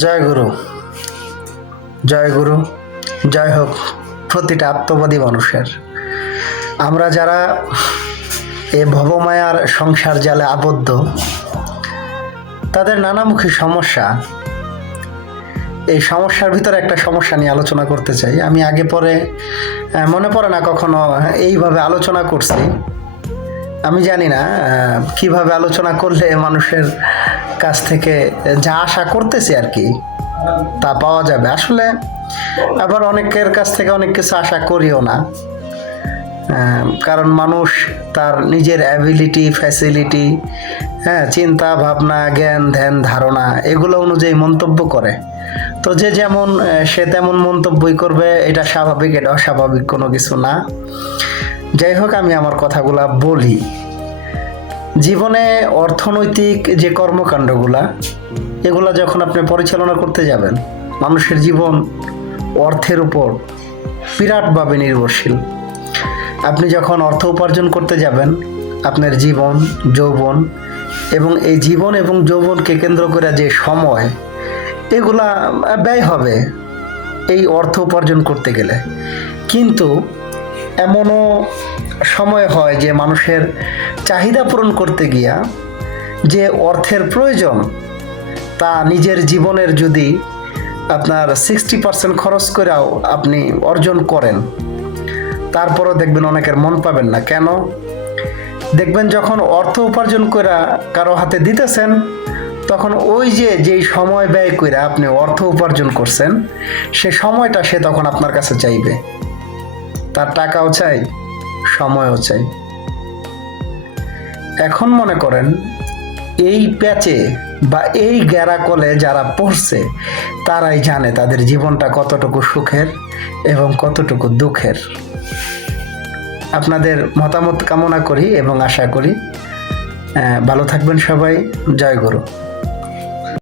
জয় গুরু, জয় গুরু, জয় হোক প্রতিটা আত্মবাদী মানুষের। আমরা যারা এ ভবমায়ার সংসার জালে আবদ্ধ, তাদের নানামুখী সমস্যা, এই সমস্যার ভিতরে একটা সমস্যা নিয়ে আলোচনা করতে চাই। আমি আগে পরে মনে পড়ে না কখনো এইভাবে আলোচনা করছি। আমি জানি না কিভাবে আলোচনা করলে মানুষের কাছ থেকে যা আশা করতেছি আর কি তা পাওয়া যাবে। আসলে আবার অনেকের কাছ থেকে অনেক কিছু আশা করিও না, কারণ মানুষ তার নিজের অ্যাবিলিটি, ফ্যাসিলিটি, চিন্তা ভাবনা, জ্ঞান ধ্যান ধারণা এগুলো অনুযায়ী মন্তব্য করে। তো যে যেমন সে তেমন মন্তব্যই করবে, এটা স্বাভাবিক, এটা অস্বাভাবিক কোনো কিছু না। যাই হোক, আমি আমার কথাগুলা বলি। জীবনে অর্থনৈতিক যে কর্মকাণ্ডগুলা, এগুলা যখন আপনি পরিচালনা করতে যাবেন, মানুষের জীবন অর্থের উপর বিরাটভাবে নির্ভরশীল। আপনি যখন অর্থ উপার্জন করতে যাবেন, আপনার জীবন, যৌবন এবং এই জীবন এবং যৌবনকে কেন্দ্র করে যে সময়, এগুলা ব্যয় হবে এই অর্থ উপার্জন করতে গেলে। কিন্তু এমনও সময় হয় যে মানুষের চাহিদা পূরণ করতে গিয়া যে অর্থের প্রয়োজন, তা নিজের জীবনের যদি আপনার 60% খরচ করেও আপনি অর্জন করেন, তারপরও দেখবেন অনেকের মন পাবেন না। কেন? দেখবেন যখন অর্থ উপার্জন করে কারো হাতে দিতেছেন, তখন ওই যেই সময় ব্যয় করে আপনি অর্থ উপার্জন করছেন, সে সময়টা সে তখন আপনার কাছে চাইবে। তার টাকাও চাই, সময়ও চাই। এখন মনে করেন এই প্যাচে বা এই গ্যারাকলে যারা পড়ছে, তারাই জানে তাদের জীবনটা কতটুকু সুখের এবং কতটুকু দুঃখের। আপনাদের মতামত কামনা করি এবং আশা করি ভালো থাকবেন সবাই। জয় গুরু।